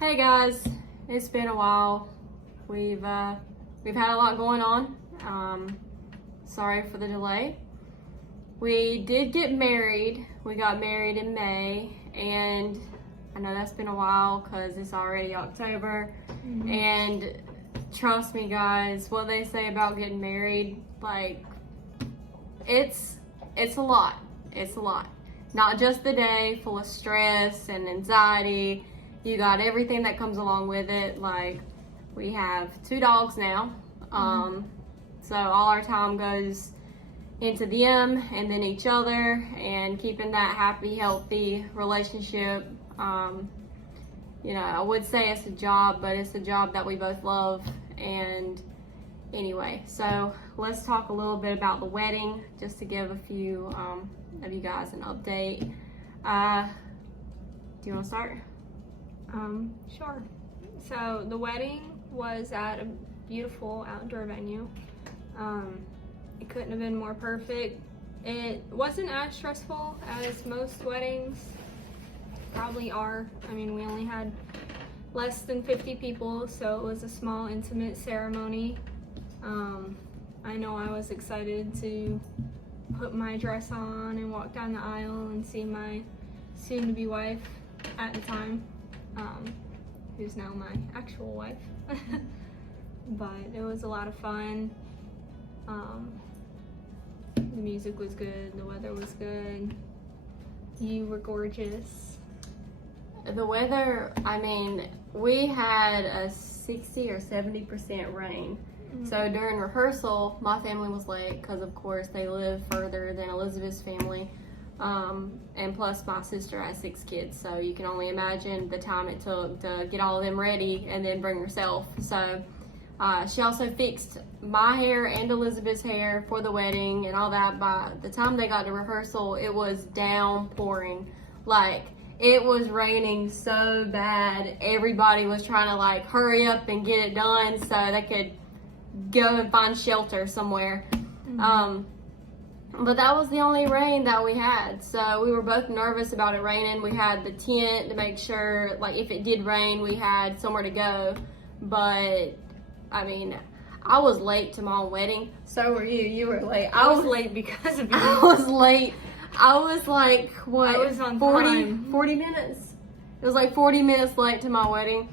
Hey guys, it's been a while. We've had a lot going on. Sorry for the delay. We did get married. We got married in May, and I know that's been a while because it's already October. And trust me, guys, what they say about getting married, like it's a lot. It's a lot. Not just the day, full of stress and anxiety. You got everything that comes along with it. Like, we have 2 dogs now. So all our time goes into them and then each other and keeping that happy, healthy relationship. You know, I would say it's a job, but it's a job that we both love. And anyway, so let's talk a little bit about the wedding, just to give a few of you guys an update. Do you want to start? Sure. So the wedding was at a beautiful outdoor venue. It couldn't have been more perfect. It wasn't as stressful as most weddings probably are. I mean, we only had less than 50 people, so it was a small, intimate ceremony. I know I was excited to put my dress on and walk down the aisle and see my soon-to-be wife at the time, who's now my actual wife. But it was a lot of fun. The music was good, the weather was good. You were gorgeous. The weather, I mean, we had a 60 or 70% rain. So during rehearsal, my family was late because, of course, they live further than Elizabeth's family. And plus, my sister has 6 kids, so you can only imagine the time it took to get all of them ready and then bring herself. So she also fixed my hair and Elizabeth's hair for the wedding and all that. By the time they got to rehearsal, it was downpouring. Like, it was raining so bad. Everybody was trying to, like, hurry up and get it done so they could go and find shelter somewhere. But that was the only rain that we had, so we were both nervous about it raining. We had the tent to make sure, like, if it did rain, we had somewhere to go. But I mean, I was late to my own wedding. So were you. You were late. I was late because of you. I was late. I was like, what? I was on 40 minutes. It was like 40 minutes late to my wedding.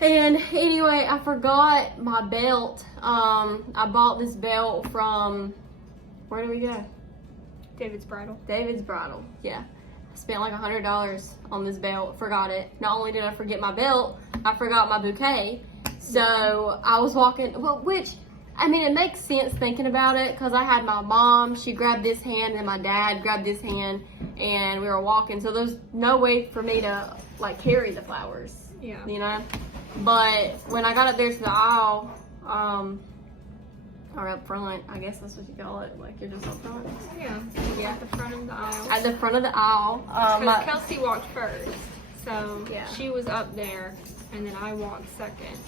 And anyway, I forgot my belt. I bought this belt from, where do we go? David's Bridal. David's Bridal, yeah. I spent like $100 on this belt, forgot it. Not only did I forget my belt, I forgot my bouquet. So I was walking, well, which, I mean, it makes sense thinking about it, because I had my mom, she grabbed this hand, and my dad grabbed this hand, and we were walking. So there's no way for me to, like, carry the flowers, Yeah. you know? But when I got up there to the aisle, or up front, I guess that's what you call it, like you're just up front. Yeah. At the front of the aisle. At the front of the aisle. Because Kelsey walked first, so Yeah. she was up there, and then I walked second.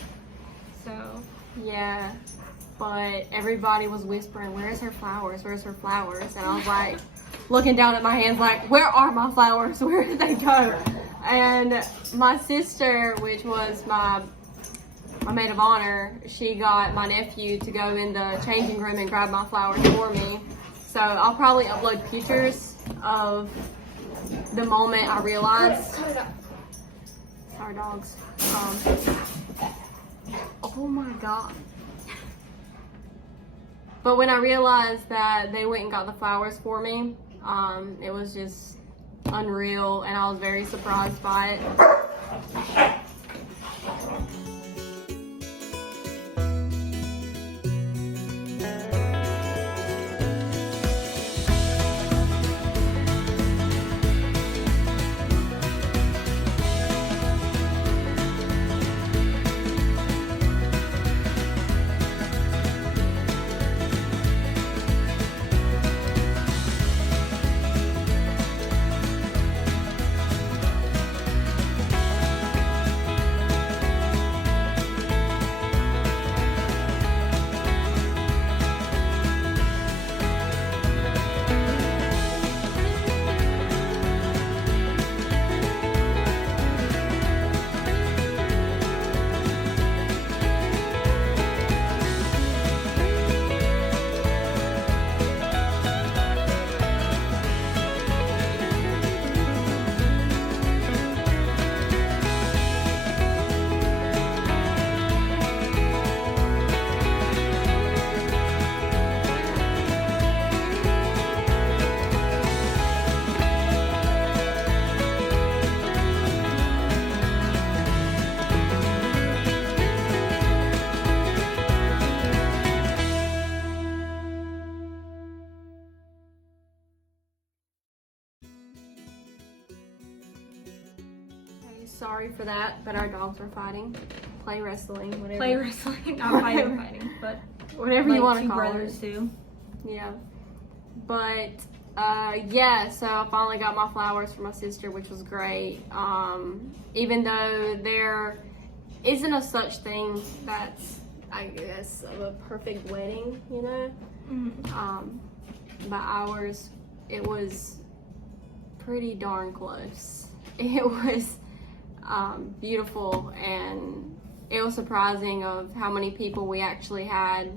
So Yeah, but everybody was whispering, "Where's her flowers? Where's her flowers?" And I was like, looking down at my hands, like, "Where are my flowers? Where did they go?" And my sister, which was my maid of honor, she got my nephew to go in the changing room and grab my flowers for me. So I'll probably upload pictures of the moment I realized. Sorry, dogs. Oh my God. But when I realized that they went and got the flowers for me, it was just unreal, and I was very surprised by it. Sorry for that, but our dogs are fighting. Play wrestling, whatever. Play wrestling, not fighting, but whatever like you want to two call brothers it. do. Yeah. But yeah, so I finally got my flowers for my sister, which was great. Even though there isn't a such thing that's, I guess, of a perfect wedding, you know. But ours, it was pretty darn close. It was beautiful, and it was surprising of how many people we actually had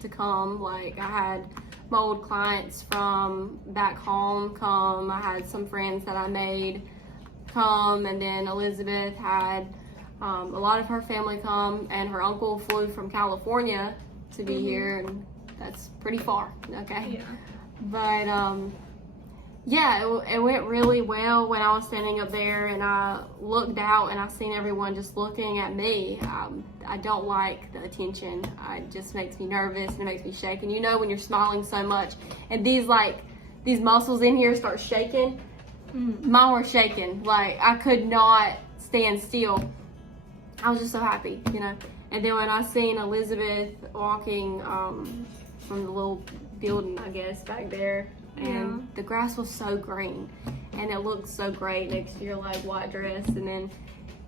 to come. Like, I had my old clients from back home come. I had some friends that I made come, and then Elizabeth had a lot of her family come, and her uncle flew from California to be here, and that's pretty far, okay? Yeah. But yeah, it went really well. When I was standing up there and I looked out and I seen everyone just looking at me, I don't like the attention. It just makes me nervous and it makes me shake. And you know when you're smiling so much and these muscles in here start shaking, mine were shaking. Like, I could not stand still. I was just so happy, you know. And then when I seen Elizabeth walking from the little building, I guess, back there, and the grass was so green and it looked so great next to your like white dress, and then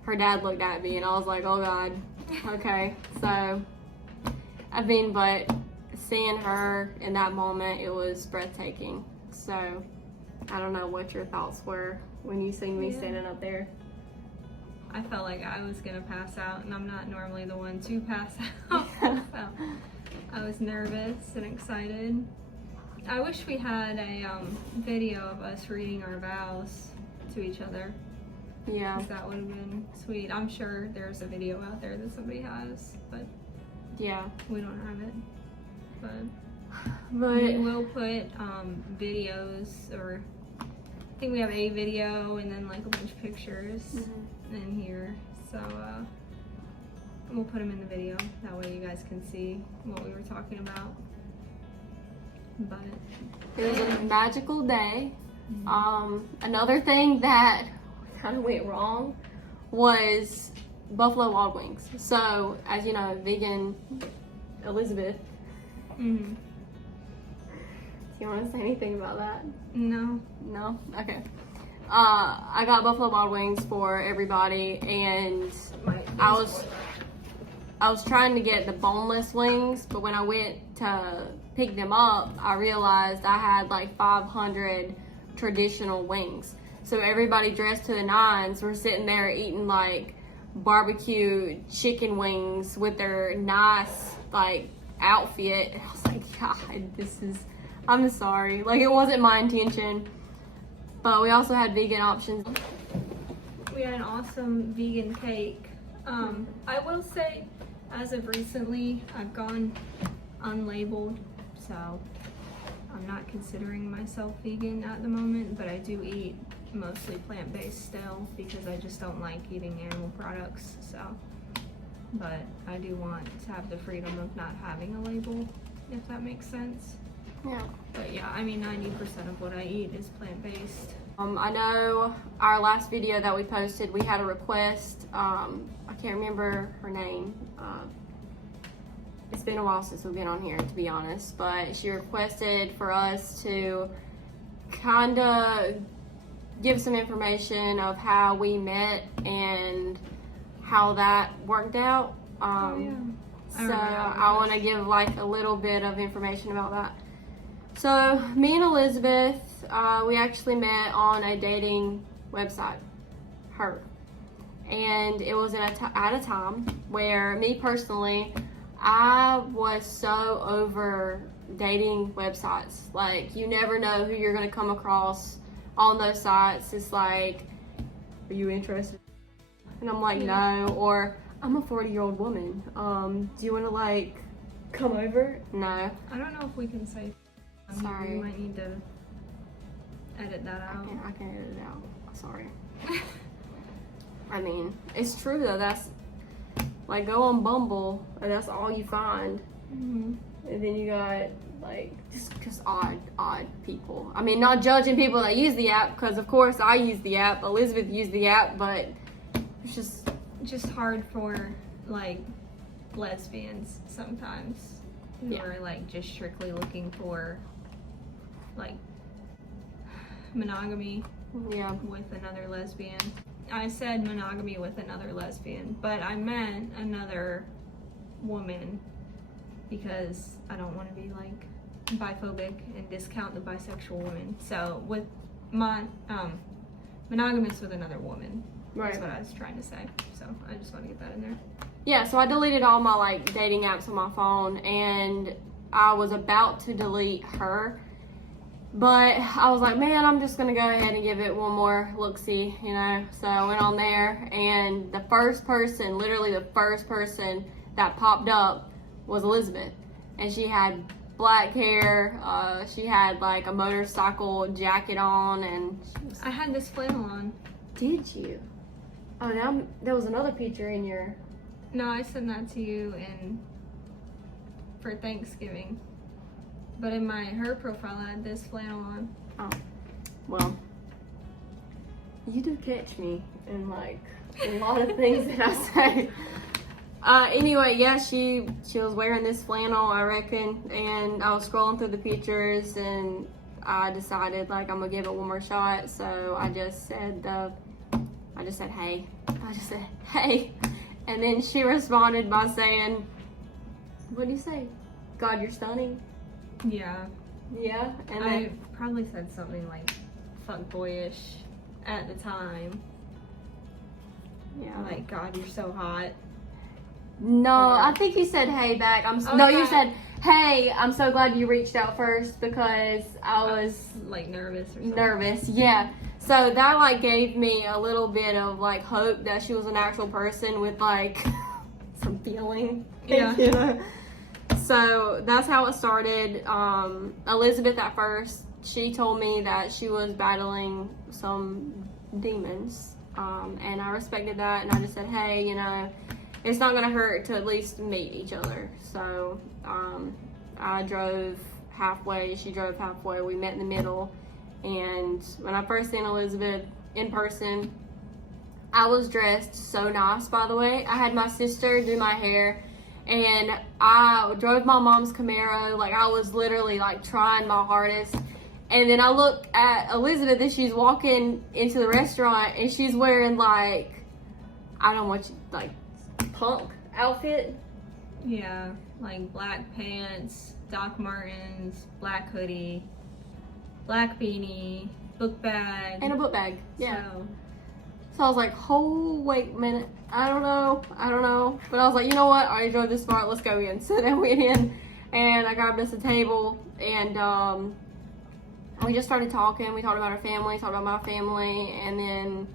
her dad looked at me and I was like, oh God, okay. So I mean, but seeing her in that moment, it was breathtaking. So I don't know what your thoughts were when you seen me standing up there. I felt like I was gonna pass out, and I'm not normally the one to pass out. So I was nervous and excited. I wish we had a video of us reading our vows to each other. Yeah. 'Cause that would have been sweet. I'm sure there's a video out there that somebody has, but yeah, we don't have it. But we will put videos, or I think we have a video and then like a bunch of pictures in here. So we'll put them in the video. That way you guys can see what we were talking about. But it was a magical day. Another thing that kind of went wrong was Buffalo Wild Wings. So, as you know, vegan Elizabeth. Do you want to say anything about that? No. No? Okay. I got Buffalo Wild Wings for everybody, and I was trying to get the boneless wings, but when I went to pick them up, I realized I had like 500 traditional wings. So everybody dressed to the nines were sitting there eating like barbecue chicken wings with their nice like outfit. And I was like, God, I'm sorry. Like, it wasn't my intention. But we also had vegan options. We had an awesome vegan cake. I will say, as of recently, I've gone unlabeled, so I'm not considering myself vegan at the moment, but I do eat mostly plant-based still because I just don't like eating animal products. So, but I do want to have the freedom of not having a label, if that makes sense. Yeah. But yeah, I mean, 90% of what I eat is plant-based. I know our last video that we posted, we had a request. I can't remember her name. It's been a while since we've been on here, to be honest, but she requested for us to kind of give some information of how we met and how that worked out. So I want to give like a little bit of information about that. So me and Elizabeth, we actually met on a dating website, and it was at a time where me personally, I was so over dating websites. Like, you never know who you're going to come across on those sites. It's like, are you interested? And I'm like, no. Or, I'm a 40-year-old woman. Do you want to like come over? No. I don't know if we can say. Sorry. We might need to edit that out. I can edit it out. Sorry. I mean, it's true though. That's like, go on Bumble and that's all you find. And then you got like just odd people. I mean, not judging people that use the app, because of course I use the app. Elizabeth used the app, but It's just hard for like lesbians sometimes who Yeah. are like just strictly looking for like monogamy yeah. with another lesbian. I said monogamy with another lesbian, but I meant another woman because I don't want to be like biphobic and discount the bisexual women. So with my monogamous with another woman. Right. That's what I was trying to say. So I just want to get that in there. Yeah, so I deleted all my like dating apps on my phone, and I was about to delete her, but I was like, man, I'm just gonna go ahead and give it one more look-see, you know. So I went on there, and the first person, literally the first person that popped up was Elizabeth, and she had black hair. She had like a motorcycle jacket on, and I had this flannel on. Did you? Oh, now there was another picture in your. No, I sent that to you for Thanksgiving. But in her profile, I had this flannel on. Oh, well, you do catch me in like a lot of things that I say. Anyway, yeah, she was wearing this flannel, I reckon, and I was scrolling through the pictures, and I decided like I'm gonna give it one more shot. So I just said hey. And then she responded by saying, what do you say? God, you're stunning. Yeah. Yeah. And I then, probably said something like fuckboyish at the time. yeah. Like, God, you're so hot. No, Yeah. I think you said hey back. Oh, no, yeah. you said, hey, I'm so glad you reached out first because I was like nervous or something. nervous. Yeah. So that like gave me a little bit of like hope that she was an actual person with like some feeling. Yeah. You know? So that's how it started. Elizabeth at first, she told me that she was battling some demons. And I respected that, and I just said, hey, you know, it's not gonna hurt to at least meet each other. So I drove halfway, she drove halfway, we met in the middle. And when I first seen Elizabeth in person, I was dressed so nice, by the way. I had my sister do my hair, and I drove my mom's Camaro. Like, I was literally like trying my hardest. And then I look at Elizabeth and she's walking into the restaurant, and she's wearing like, I don't know what, like punk outfit. Yeah, like black pants, Doc Martens, black hoodie, black beanie, book bag. And a book bag. Yeah. So, So I was like, oh, wait a minute. I don't know. But I was like, you know what? I already drove this far. Let's go in. So then we went in, and I grabbed us a table, and we just started talking. We talked about our family, talked about my family, and then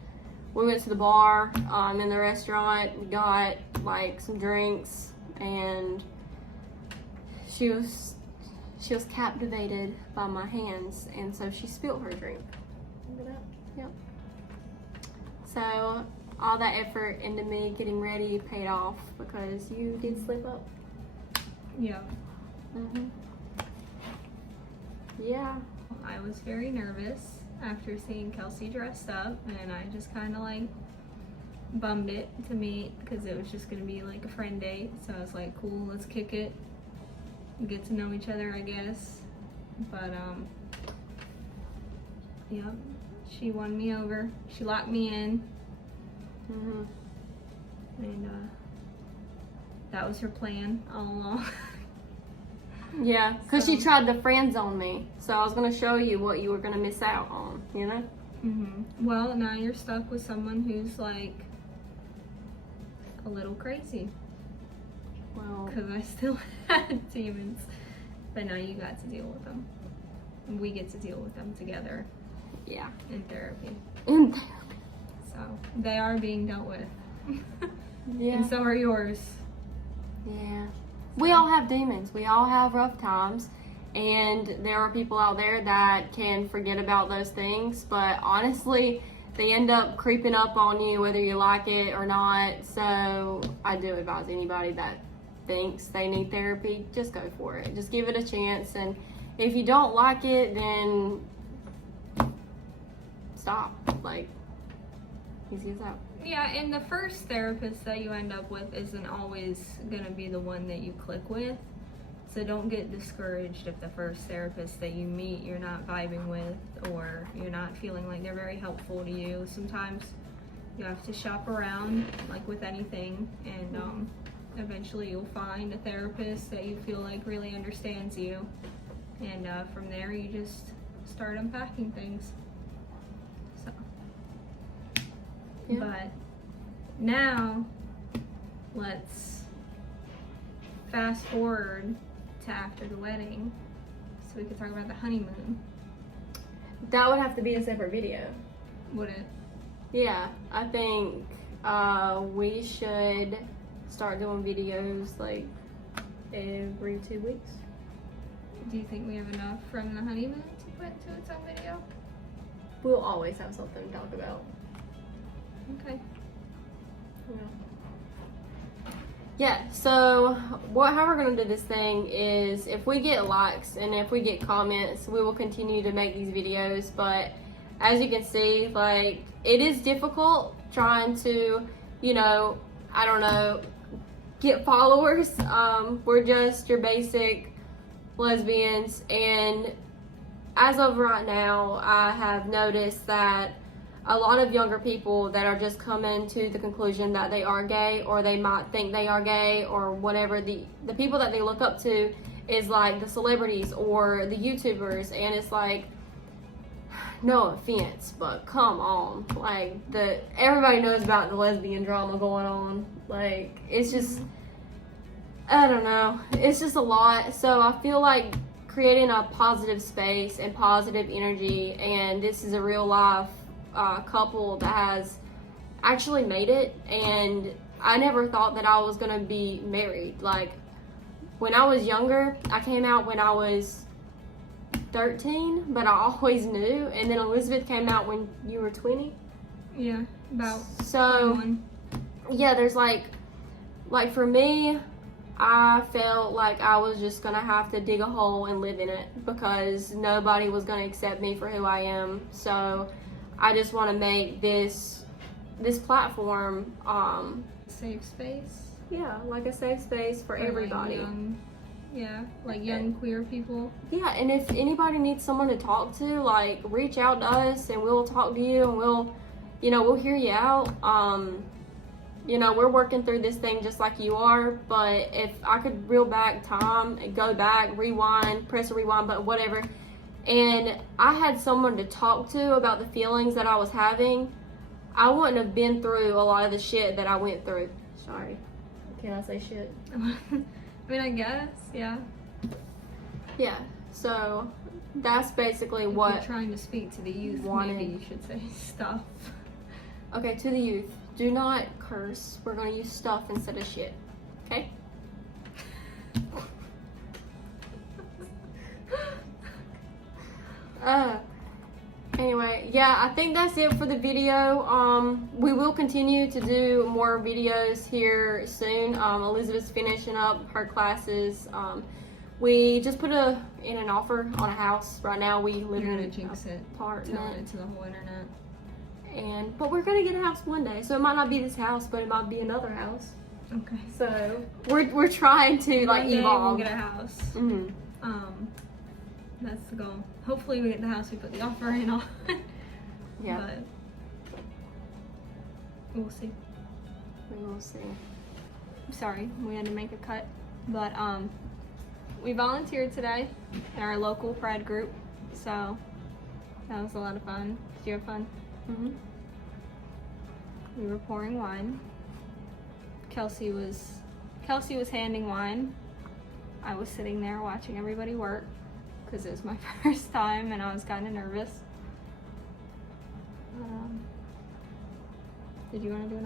we went to the bar in the restaurant. We got like some drinks, and she was captivated by my hands, and so she spilled her drink. Remember that? Yep. So all that effort into me getting ready paid off because you did slip up. yeah. Mhm. Yeah. I was very nervous after seeing Kelsey dressed up, and I just kind of like bummed it to meet because it was just going to be like a friend date. So I was like, cool, let's kick it, get to know each other, I guess. But yeah, she won me over. She locked me in, Mhm. and that was her plan all along. Yeah, because she So- tried to friend zone me, so I was gonna show you what you were gonna miss out on. You know. Well, now you're stuck with someone who's like a little crazy. Well. Because I still had demons, but now you got to deal with them. We get to deal with them together Yeah. in therapy. And So they are being dealt with. yeah. And so are yours. Yeah. We all have demons. We all have rough times. And there are people out there that can forget about those things. But honestly, they end up creeping up on you whether you like it or not. So I do advise anybody that thinks they need therapy, just go for it. Just give it a chance. And if you don't like it, then stop. Like, easy as that. Yeah, and the first therapist that you end up with isn't always gonna be the one that you click with. So don't get discouraged if the first therapist that you meet you're not vibing with, or you're not feeling like they're very helpful to you. Sometimes you have to shop around, like with anything, and eventually you'll find a therapist that you feel like really understands you. And from there you just start unpacking things. So, Yeah. but now let's fast forward to after the wedding so we can talk about the honeymoon. That would have to be a separate video. Would it? Yeah, I think we should start doing videos like every 2 weeks. Do you think we have enough from the honeymoon to put into its own video? We'll always have something to talk about. Okay. Yeah, so how we're gonna do this thing is if we get likes and if we get comments, we will continue to make these videos. But as you can see, like, it is difficult trying to, you know, I don't know, get followers. We're just your basic lesbians, and as of right now, I have noticed that a lot of younger people that are just coming to the conclusion that they are gay, or they might think they are gay, or whatever, the people that they look up to is like the celebrities or the YouTubers, and it's like, no offense, but come on, like, everybody knows about the lesbian drama going on. Like, it's just, I don't know, it's just a lot. So I feel like creating a positive space and positive energy, and this is a real life couple that has actually made it, and I never thought that I was gonna be married. Like, when I was younger, I came out when I was 13, but I always knew. And then Elizabeth came out when you were 20. Yeah, about so 21. Yeah, there's like for me, I felt like I was just gonna have to dig a hole and live in it because nobody was gonna accept me for who I am. So I just want to make this platform Safe space. Yeah, like a safe space for everybody. Like young queer people. Yeah, and if anybody needs someone to talk to, like, reach out to us and we'll talk to you, and we'll hear you out. We're working through this thing just like you are, but if I could reel back time and go back, rewind, press a rewind button, whatever, and I had someone to talk to about the feelings that I was having, I wouldn't have been through a lot of the shit that I went through. Sorry, can I say shit? I mean, I guess, yeah. Yeah, so that's basically If what you're trying to speak to the youth, maybe you should say stuff. Okay, to the youth, do not curse. We're gonna use stuff instead of shit, okay? Anyway, yeah, I think that's it for the video. We will continue to do more videos here soon. Elizabeth's finishing up her classes. We just put in an offer on a house right now. We live in an apartment. Telling it to the whole internet. But we're gonna get a house one day, so it might not be this house, but it might be another house. Okay. So we're trying to like one day evolve. We'll get a house. Mm-hmm. That's the goal. Hopefully we get the house we put the offer in on. Yeah. But we'll see. We will see. Sorry, we had to make a cut. But we volunteered today in our local Pride group, so that was a lot of fun. Did you have fun? Mm-hmm. We were pouring wine. Kelsey was handing wine. I was sitting there watching everybody work because it was my first time and I was kind of nervous. Did you want to do an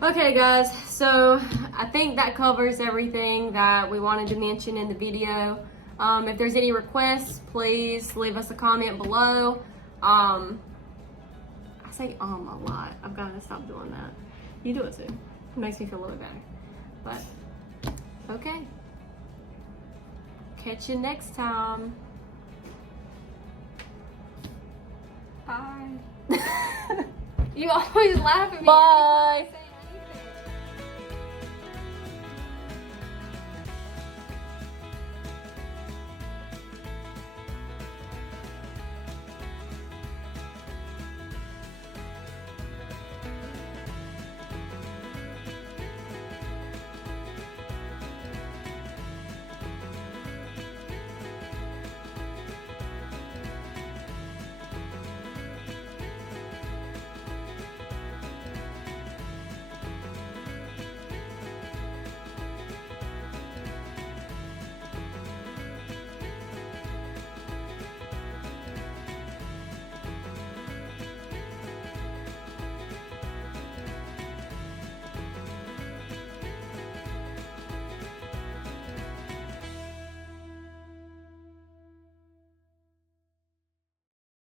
outro? Okay, guys, so I think that covers everything that we wanted to mention in the video. If there's any requests, please leave us a comment below. I say a lot. I've got to stop doing that. You do it too. It makes me feel a little better. But okay. Catch you next time. Hi. You always laugh at me. Bye.